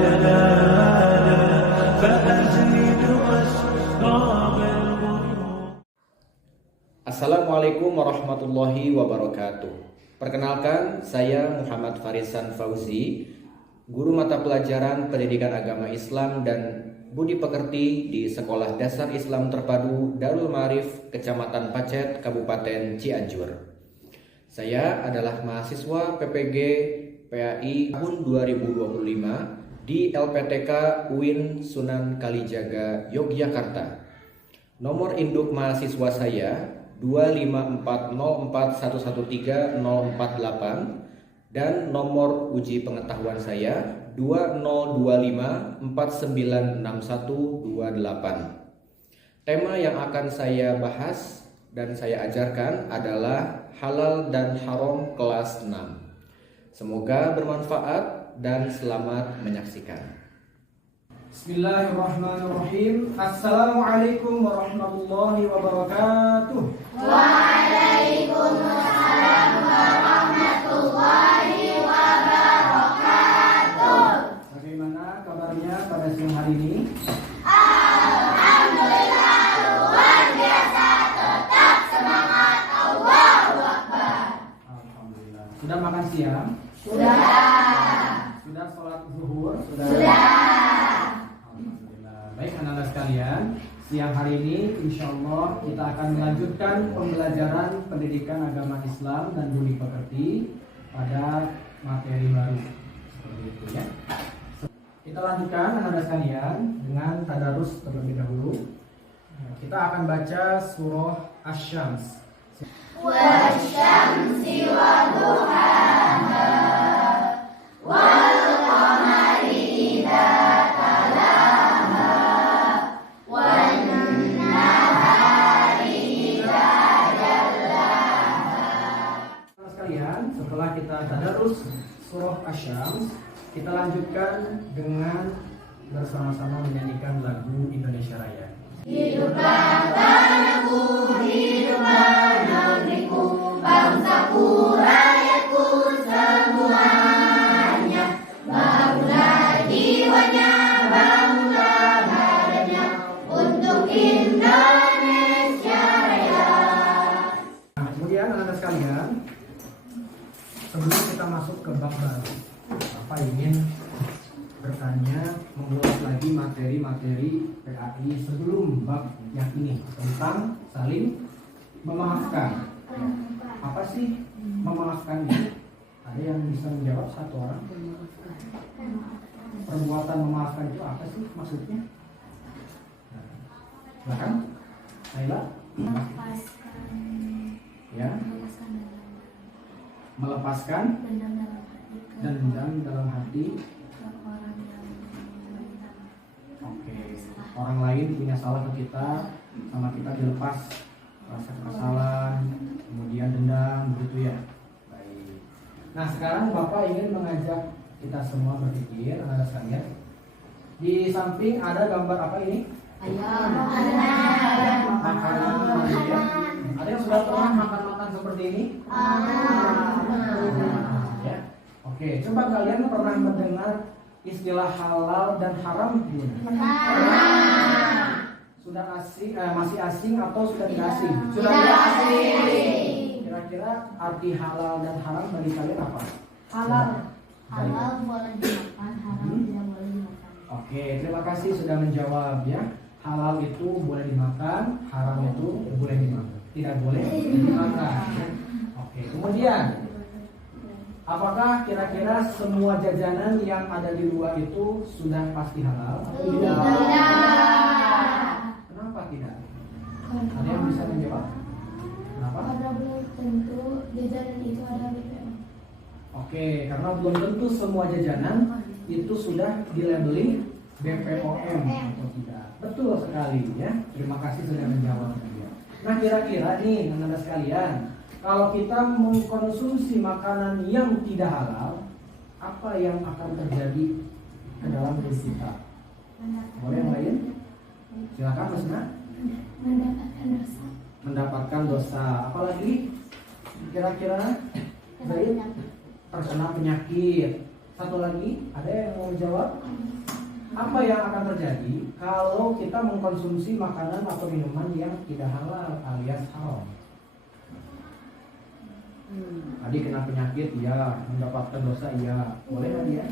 جلالا فأجلد أسراب الغيوم. Assalamualaikum warahmatullahi wabarakatuh. Perkenalkan, saya Muhammad Farisan Fauzi, guru mata pelajaran Pendidikan Agama Islam dan Budi Pekerti di Sekolah Dasar Islam Terpadu Darul Ma'arif, Kecamatan Pacet, Kabupaten Cianjur. Saya adalah mahasiswa PPG PAI tahun 2025 di LPTK UIN Sunan Kalijaga, Yogyakarta. Nomor induk mahasiswa saya 25404113048 dan nomor uji pengetahuan saya 2025496128. Tema yang akan saya bahas dan saya ajarkan adalah halal dan haram kelas 6. Semoga bermanfaat dan selamat menyaksikan. Bismillahirrahmanirrahim. Assalamualaikum warahmatullahi wabarakatuh. Waalaikumsalam warahmatullahi wabarakatuh. Bagaimana kabarnya pada siang hari ini? Alhamdulillah luar biasa, tetap semangat, Allahu Akbar. Alhamdulillah. Sudah makan siang? Sudah. Sudah sholat zuhur? Sudah. Alhamdulillah. Baik anak-anak sekalian, siang hari ini insya Allah kita akan melanjutkan pembelajaran pendidikan agama Islam dan budi pekerti pada materi baru seperti itu ya. Kita lanjutkan anak-anak sekalian dengan tadarus terlebih dahulu. Kita akan baca surah Asy-Syams. Wasyamsi waduhaha wal qamari idza talaha wan nahari idza jallaha. Sekalian, setelah kita tadarus surah Asy-Syams, kita lanjutkan dengan bersama-sama menyanyikan lagu Indonesia Raya. Hiduplah tanahku, hiduplah negeriku, bangsaku, rakyatku semuanya. Bangunlah jiwanya, bangunlah badannya untuk Indonesia Raya. Nah, kemudian anak-anak sekalian, sebelum kita masuk ke bab baru, Bapak ingin bertanya mengulas lagi materi-materi PAI sebelum bab yang ini tentang saling memaafkan. Ya. Apa sih memaafkan ini? Ada yang bisa menjawab satu orang? Perbuatan memaafkan itu apa sih maksudnya? Nah, silakan, Naila. Ya, melepaskan dendam dalam hati. Oke, orang lain punya salah ke kita, sama kita dilepas rasa kekesalan, kemudian dendam, begitu ya. Baik. Nah, sekarang Bapak ingin mengajak kita semua berpikir, anak sekalian. Di samping ada gambar apa ini? Makanan. Ya. Ada yang sudah pernah makan seperti ini? Ya. Oke, coba kalian pernah mendengar istilah halal dan haram belum? Sudah asing, masih asing atau sudah tidak asing? Sudah tidak asing. Kira-kira arti halal dan haram bagi kalian apa? Halal boleh dimakan, haram tidak boleh dimakan. Oke, terima kasih sudah menjawab ya. Halal itu boleh dimakan, haram itu boleh dimakan. Tidak boleh dimakan. Oke, kemudian apakah kira-kira semua jajanan yang ada di luar itu sudah pasti halal atau tidak? Kenapa tidak? Ada yang bisa menjawab? Kenapa? Karena belum tentu jajanan itu ada BPOM. Oke, karena belum tentu semua jajanan itu sudah dilabeli BPOM atau tidak. Betul sekali ya. Terima kasih sudah menjawab. Nah, kira-kira nih anak-anak sekalian, kalau kita mengkonsumsi makanan yang tidak halal, apa yang akan terjadi ke dalam diri kita? Boleh yang lain? Silakan Mas Na. Mendapatkan dosa. Mendapatkan dosa. Apalagi kira-kira Zaid terkena penyakit Satu lagi, ada yang mau jawab? Apa yang akan terjadi kalau kita mengkonsumsi makanan atau minuman yang tidak halal alias haram? Tadi kena penyakit, ya. Mendapatkan dosa, ya. Boleh nggak dia?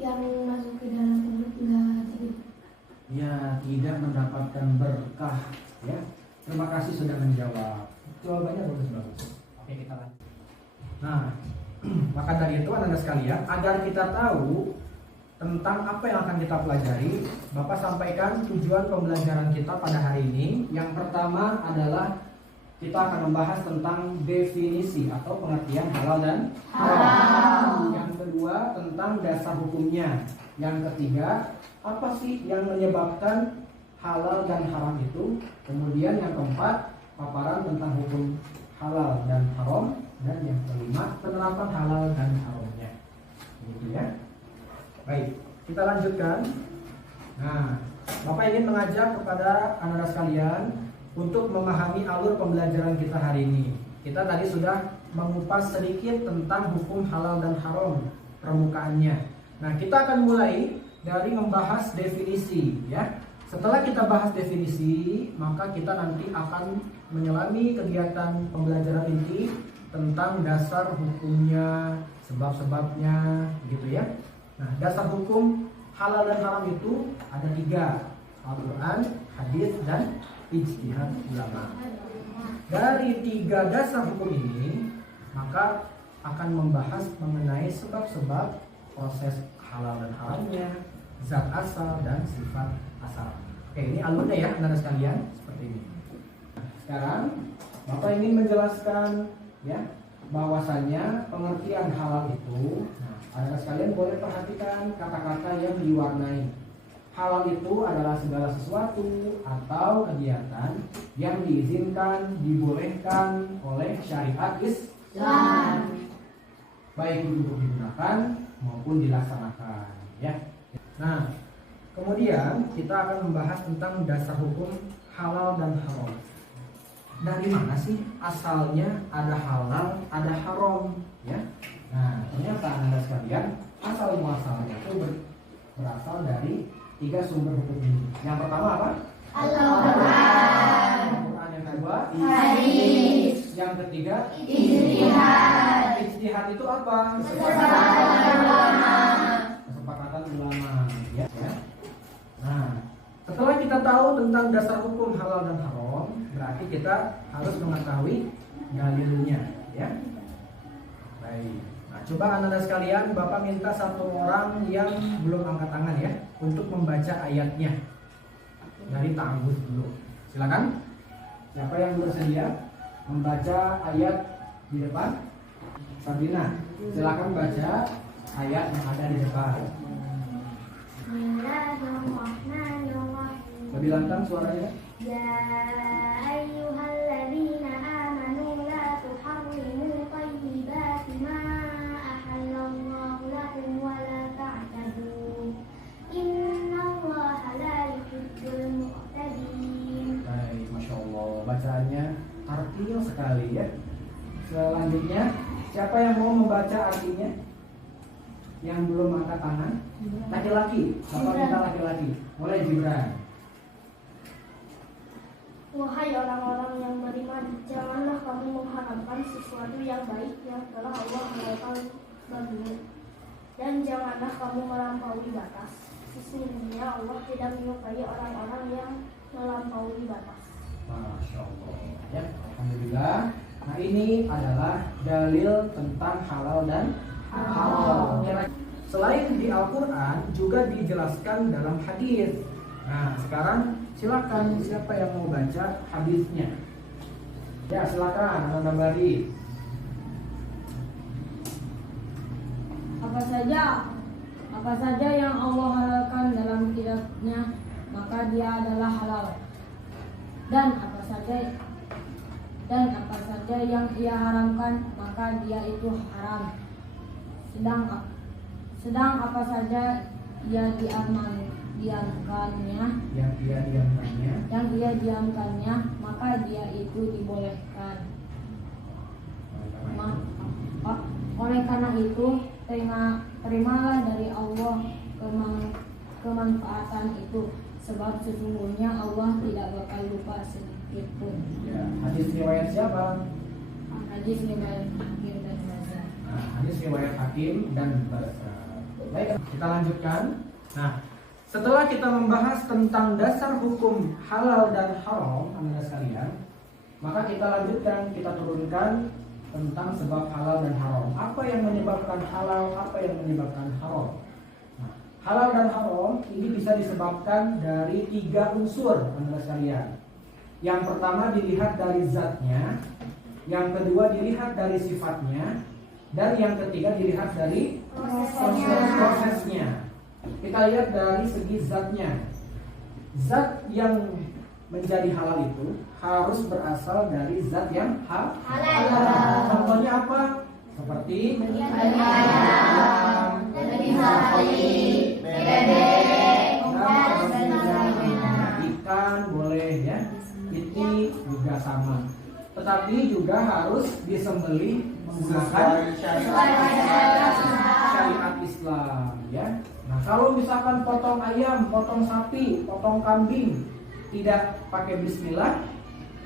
Yang masuk ke dalam perut nggak jadi. Ya, tidak mendapatkan berkah. Ya, terima kasih sudah menjawab. Jawabannya bagus-bagus. Oke, kita lanjut. Nah, maka dari itu anak-anak sekalian, agar kita tahu tentang apa yang akan kita pelajari, Bapak sampaikan tujuan pembelajaran kita pada hari ini. Yang pertama adalah kita akan membahas tentang definisi atau pengertian halal dan haram. Yang kedua tentang dasar hukumnya. Yang ketiga, apa sih yang menyebabkan halal dan haram itu? Kemudian yang keempat, paparan tentang hukum halal dan haram. Dan yang kelima, penerapan halal dan haramnya. Begitu ya. Baik, kita lanjutkan. Nah, Bapak ingin mengajak kepada anak-anak sekalian untuk memahami alur pembelajaran kita hari ini. Kita tadi sudah mengupas sedikit tentang hukum halal dan haram, permukaannya. Nah, kita akan mulai dari membahas definisi ya. Setelah kita bahas definisi, maka kita nanti akan menyelami kegiatan pembelajaran inti tentang dasar hukumnya, sebab-sebabnya, gitu ya. Nah, dasar hukum halal dan haram itu ada 3, Al-Quran, hadis, dan ijtihad ulama. Dari 3 dasar hukum ini, maka akan membahas mengenai sebab-sebab proses halal dan haramnya, zat asal dan sifat asal. Oke, ini alurnya ya, anak-anak sekalian, seperti ini. Sekarang Bapak ingin menjelaskan ya bahwasanya pengertian halal itu, nah, anak-anak sekalian boleh perhatikan kata-kata yang diwarnai. Halal itu adalah segala sesuatu atau kegiatan yang diizinkan, dibolehkan oleh syariat Islam, baik untuk digunakan maupun dilaksanakan ya. Nah, kemudian kita akan membahas tentang dasar hukum halal dan haram. Dari mana sih asalnya ada halal, ada haram ya? Nah, ternyata Anda sekalian, asal muasalnya itu berasal dari 3 sumber hukum ini. Yang pertama apa? Al-Quran. Al-Quran. Yang kedua Hadis. Yang ketiga Ijtihad. ijtihad itu apa? Kesepakatan ulama. Kesepakatan ulama ya. Nah, setelah kita tahu tentang dasar hukum halal dan haram, berarti kita harus mengetahui dalilnya ya. Baik. Nah, coba anak-anak sekalian, Bapak minta 1 orang yang belum angkat tangan ya untuk membaca ayatnya. Dari Tangguh dulu. Silakan. Siapa yang bersedia membaca ayat di depan? Sabrina, silakan baca ayat yang ada di depan. Bismillahirrahmanirrahim. Lebih lantang suaranya. Ya ayyuhalladzina amanu la tuharrimu thayyibati ma ahallallahu lakum wa la ta'tadu. Innallaha la yuhibbul mu'tadin. Baik, Masya Allah. Bacaannya artinya sekali ya. Selanjutnya, siapa yang mau membaca artinya? Yang belum angkat tangan? Laki-laki. Bapak minta laki-laki. Mulai Gibran. Wahai orang-orang yang beriman, janganlah kamu mengharapkan sesuatu yang baik yang telah Allah halalkan bagimu, dan janganlah kamu melampaui batas. Sesungguhnya Allah tidak menyukai orang-orang yang melampaui batas. Masya Allah. Ya, alhamdulillah. Nah, ini adalah dalil tentang halal dan haram. Selain di Al-Quran, juga dijelaskan dalam hadis. Nah, sekarang silakan siapa yang mau baca hadisnya. Ya, silakan Anak Nambari. Apa saja yang Allah halalkan dalam kitabnya, maka dia adalah halal. Dan apa saja yang ia haramkan, maka dia itu haram. Sedang apa saja ia diamkannya, maka dia itu dibolehkan. Oleh Oleh karena itu, terimalah dari Allah kemanfaatan itu, sebab sesungguhnya Allah tidak bakal lupa sedikit pun. Ya, hadis riwayat siapa? Hadis riwayat Hakim dan Bazar. Nah, hadis riwayat Hakim dan Bazar. Baik, kita lanjutkan. Nah, setelah kita membahas tentang dasar hukum halal dan haram, anda sekalian, maka kita lanjutkan, kita turunkan tentang sebab halal dan haram. Apa yang menyebabkan halal, apa yang menyebabkan haram. Nah, halal dan haram ini bisa disebabkan dari 3 unsur, anda sekalian. Yang pertama dilihat dari zatnya, yang kedua dilihat dari sifatnya, dan yang ketiga dilihat dari prosesnya. Kita lihat dari segi zatnya. Zat yang menjadi halal itu harus berasal dari zat yang halal. Contohnya apa? Seperti ayam, daging sapi, bebek, ikan boleh ya, itik juga sama. Tetapi juga harus disembelih menggunakan syariat Islam ya. Nah, kalau misalkan potong ayam, potong sapi, potong kambing tidak pakai bismillah,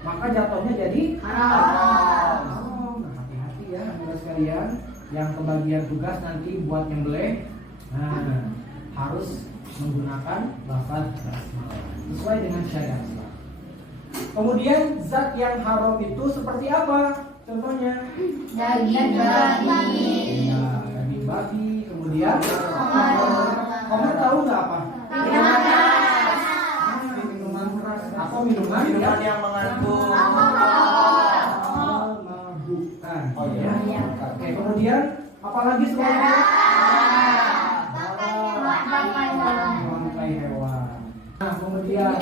maka jatuhnya jadi haram. Nah, hati-hati ya saudara sekalian, yang kebagian tugas nanti buat nyembelih, nah harus menggunakan lafaz basmalah sesuai dengan syariat Islam. Kemudian zat yang haram itu seperti apa? Contohnya daging babi, ya, daging babi. Kemudian kamu tahu nggak apa? Minuman keras atau minuman yang mengandung memabukkan. Oh, iya. Oke, kemudian apalagi selain bangkai hewan. Nah, kemudian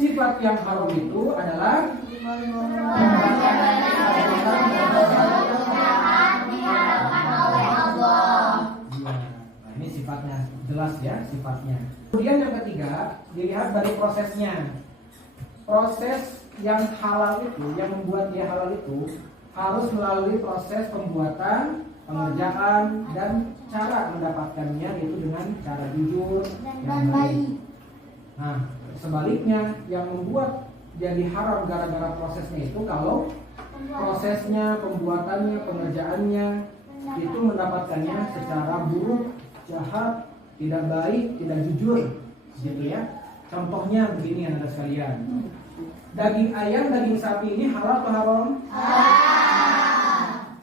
sifat yang haram itu adalah ini sifatnya jelas ya, sifatnya. Kemudian yang ketiga dilihat dari prosesnya. Proses yang halal itu, yang membuat dia halal itu harus melalui proses pembuatan, pengerjaan, dan cara mendapatkannya itu dengan cara jujur dan baik. Nah, sebaliknya yang membuat jadi haram gara-gara prosesnya itu kalau prosesnya, pembuatannya, pengerjaannya itu mendapatkannya secara buruk, jahat, tidak baik, tidak jujur, gitu ya. Contohnya begini anda sekalian. Daging ayam, daging sapi ini halal atau haram?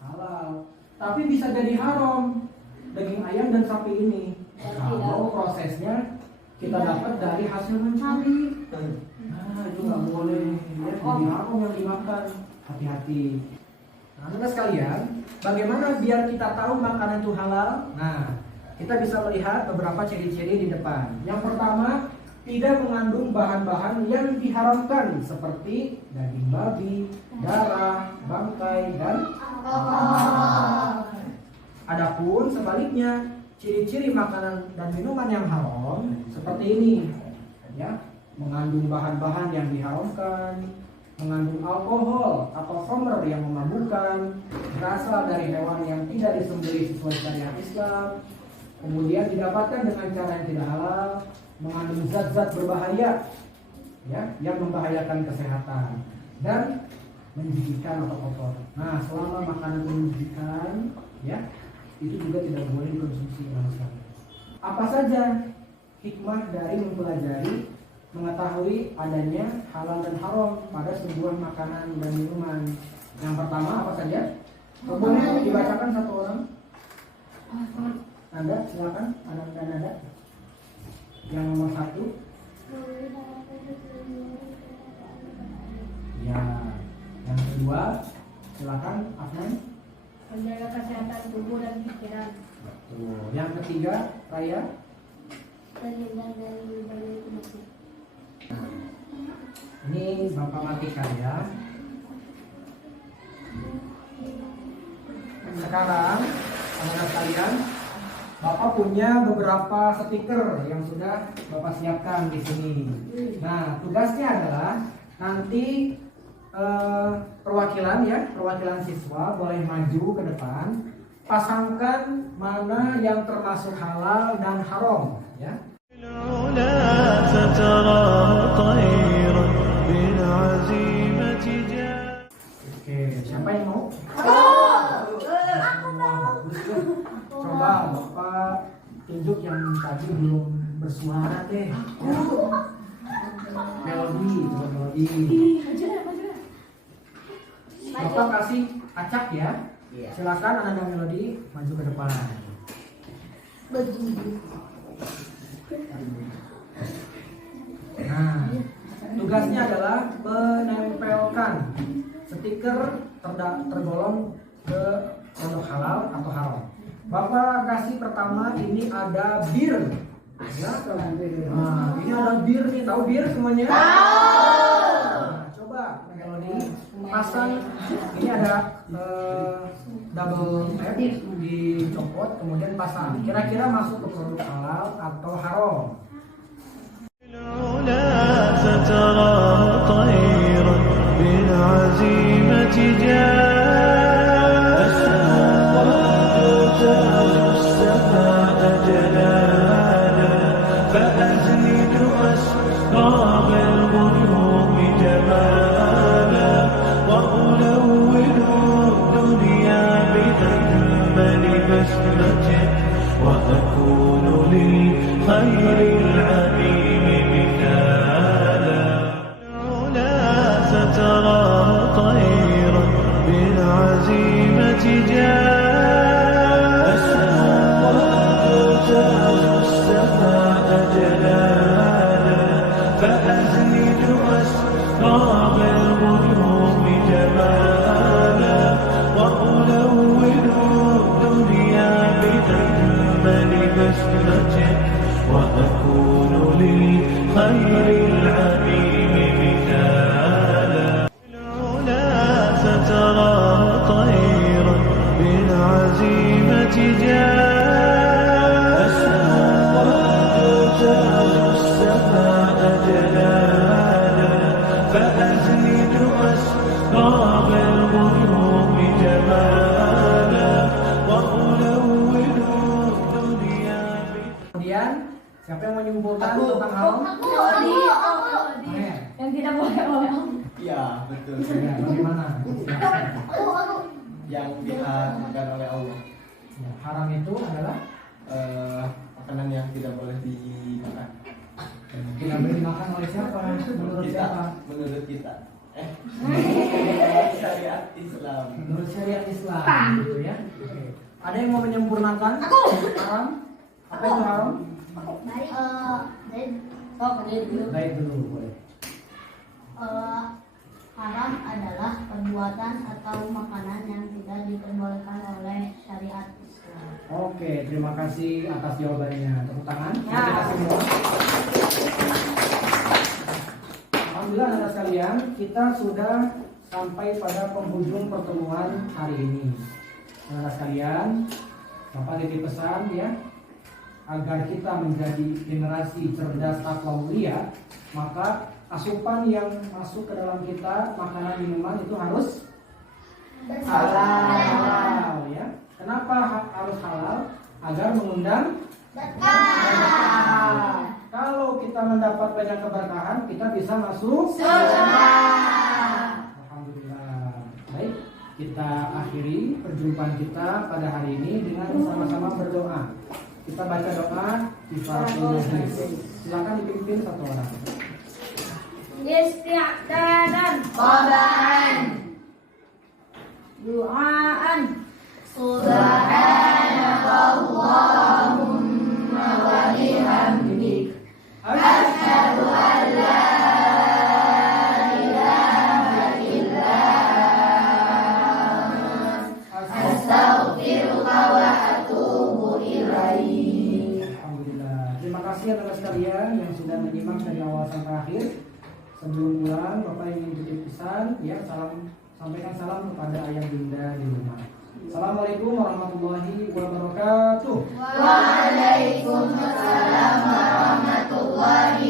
Halal. Tapi bisa jadi haram daging ayam dan sapi ini kalau prosesnya kita dapat dari hasil mencuri. Nah, itu nggak boleh ya, jadi haram yang dimakan. Hati-hati. Nah, anda sekalian, bagaimana biar kita tahu makanan itu halal? Nah, kita bisa melihat beberapa ciri-ciri di depan. Yang pertama, tidak mengandung bahan-bahan yang diharamkan seperti daging babi, darah, bangkai, dan adapun sebaliknya, ciri-ciri makanan dan minuman yang haram seperti ini, ya, mengandung bahan-bahan yang diharamkan, mengandung alkohol atau khamr yang memabukkan, berasal dari hewan yang tidak disembelih sesuai syariat Islam, kemudian didapatkan dengan cara yang tidak halal, mengandung zat-zat berbahaya ya, yang membahayakan kesehatan dan menjijikan atau kotor. Nah, selama makanan menjijikan ya, itu juga tidak boleh dikonsumsi sama sekali. Apa saja hikmah dari mempelajari mengetahui adanya halal dan haram pada sebuah makanan dan minuman? Yang pertama apa saja? Boleh dibacakan satu orang? Anda silakan, anak dan Anda. Yang nomor 1. Ya. Yang kedua, silakan Afnan. Menjaga kesehatan tubuh dan pikiran. Betul. Yang ketiga, Raya. Terhindar dari berbagai penyakit. Nah, ini Bapak matikan ya. Sekarang, anak-anak sekalian, Bapak punya beberapa stiker yang sudah Bapak siapkan di sini. Nah, tugasnya adalah nanti perwakilan siswa boleh maju ke depan pasangkan mana yang termasuk halal dan haram, ya. العلا فتراه طيرا بالعزيمة جاء. Oke, siapa yang mau? Coba Bapak tunjuk yang tadi belum bersuara deh. Ya. Melodi, coba melodi. Bapak kasih acak ya. Silakan Anda Melodi maju ke depan. Nah, tugasnya adalah menempelkan stiker tergolong ke produk halal atau haram. Bapak kasih pertama ini ada bir. Ya, nah, ini ada bir nih, tahu bir semuanya? Nah, coba Melodi pasang ini ada double tap dicopot kemudian pasang. Kira-kira masuk ke produk halal atau haram? العلا فتراه طيرا بالعزيمة جاء. تاج السماء جلالا فأزلج أسراب الغيوم جمالا وألون الدنيا بأجمل بسمة وأكون للخير العميم مثالا. العلا فتراه طيرا بالعزيمة جاء. تاج السماء جلالا فأزلج أسراب الغيوم جمالا وألون الدنيا بأجمل بسمة وأكون للخير العميم مثالا. العلا فتراه طيرا بالعزيمة جاء. تاج السماء جلالا فأزلج أسراب الغيوم جمالا وألون الدنيا. Kemudian siapa yang menyimpulkan tentang haram? Oke. Yang tidak boleh oleh Allah. Iya, betul. Ya, bagaimana? Yang diharamkan oleh Allah. Ya, haram itu adalah Makanan yang tidak boleh dimakan. tidak boleh dimakan oleh siapa? Menurut siapa? Menurut kita. Syariat Islam. Menurut syariat Islam, gitu ya. Oke. Ada yang mau menyempurnakan? Haram? Apa itu haram? Baik dulu, boleh. Haram adalah perbuatan atau makanan yang tidak diperbolehkan oleh syariat Islam. Oke, terima kasih atas jawabannya. Tepuk tangan. Ya. Kita semua. Alhamdulillah anak sekalian, kita sudah sampai pada penghujung pertemuan hari ini. Anak sekalian, Bapak titip pesan ya, agar kita menjadi generasi cerdas takwa mulia, maka asupan yang masuk ke dalam kita, makanan minuman itu harus halal ya. Kenapa harus halal? Agar mengundang berkah. Kalau kita mendapat banyak keberkahan, kita bisa masuk surga. Alhamdulillah. Baik, kita akhiri perjumpaan kita pada hari ini dengan sama-sama berdoa. Kita baca doa Kifaratul Majlis. Silakan dipimpin satu orang. Isti'dadan, Qadaan, du'aan, subhanakallahumma wa bihamdik, asyhadu an la ilaha illa anta, astaghfiruka wa atubu ilaik. Alhamdulillah. Terima kasih atas kalian yang sudah menyimak dari awal sampai akhir. Sebelum pulang, Bapak ingin titip pesan, ya, sampaikan salam kepada ayah bunda di rumah. Assalamualaikum warahmatullahi wabarakatuh. Waalaikumsalam warahmatullahi